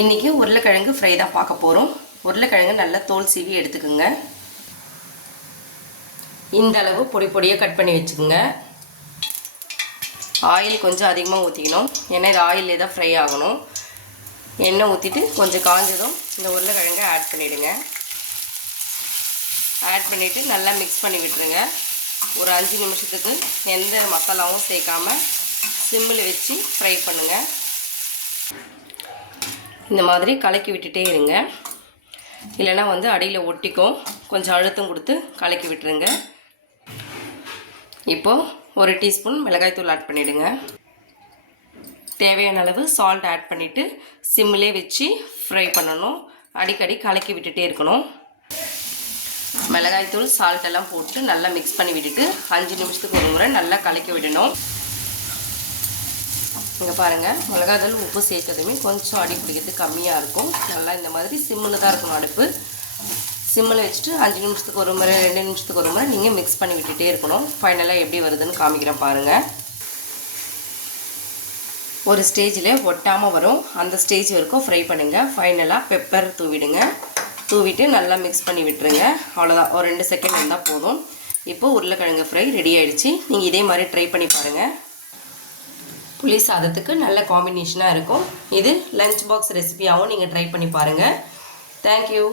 இன்றைக்கி உருளைக்கிழங்கு ஃப்ரை தான் பார்க்க போகிறோம். உருளைக்கிழங்கு நல்லா தோல் சீவி எடுத்துக்கோங்க. இந்த அளவு பொடி பொடியாக கட் பண்ணி வச்சுக்கோங்க. ஆயில் கொஞ்சம் அதிகமாக ஊற்றிக்கணும், ஏன்னா இது ஆயிலே தான் ஃப்ரை ஆகணும். எண்ணெய் ஊற்றிட்டு கொஞ்சம் காஞ்சதும் இந்த உருளைக்கிழங்கை ஆட் பண்ணிவிடுங்க. ஆட் பண்ணிவிட்டு நல்லா மிக்ஸ் பண்ணி விட்டுருங்க. ஒரு 5 நிமிஷத்துக்கு எந்த மசாலாவும் சேர்க்காமல் சிம்மில் வச்சு ஃப்ரை பண்ணுங்கள். இந்த மாதிரி கலக்கி விட்டுட்டே இருங்க, இல்லைன்னா அடியில் ஒட்டிக்கும். கொஞ்சம் அழுத்தம் கொடுத்து கலக்கி விட்டுருங்க. இப்போது ஒரு டீஸ்பூன் மிளகாய்த்தூள் ஆட் பண்ணிவிடுங்க. தேவையான அளவு சால்ட் ஆட் பண்ணிவிட்டு சிம்மிலே வச்சு ஃப்ரை பண்ணணும். அடிக்கடி கலக்கி விட்டுட்டே இருக்கணும். மிளகாய்த்தூள் சால்ட் எல்லாம் போட்டு நல்லா மிக்ஸ் பண்ணி விட்டுட்டு 5 நிமிஷத்துக்கு ஒரு முறை நல்லா கலக்கி விடணும். இங்கே பாருங்கள், மிளகாய்த்தூள் உப்பு சேர்த்ததுமே கொஞ்சம் அடி பிடிக்கிறது கம்மியாக இருக்கும். நல்லா இந்த மாதிரி சிம்மில் தான் இருக்கணும். அடுப்பு சிம்மில் வச்சுட்டு 5 நிமிஷத்துக்கு ஒரு முறை 2 நிமிஷத்துக்கு ஒரு முறை நீங்கள் மிக்ஸ் பண்ணி விட்டுட்டே இருக்கணும். ஃபைனலாக எப்படி வருதுன்னு காமிக்கிறேன் பாருங்கள். ஒரு ஸ்டேஜில் ஒட்டாமல் வரும், அந்த ஸ்டேஜ் வரைக்கும் ஃப்ரை பண்ணுங்கள். ஃபைனலாக பெப்பர் தூவிடுங்க. தூவிட்டு நல்லா மிக்ஸ் பண்ணி விட்டுருங்க. அவ்வளோதான், ஒரு 2 செகண்ட் இருந்தால் போதும். இப்போது உருளைக்கிழங்கு ஃப்ரை ரெடி ஆகிடுச்சு. நீங்கள் இதே மாதிரி ட்ரை பண்ணி பாருங்கள். புளி சாதத்துக்கு நல்ல காம்பினேஷனாக இருக்கும். இது லஞ்ச் பாக்ஸ் ரெசிபியாகவும் நீங்கள் ட்ரை பண்ணி பாருங்கள். தேங்க்யூ.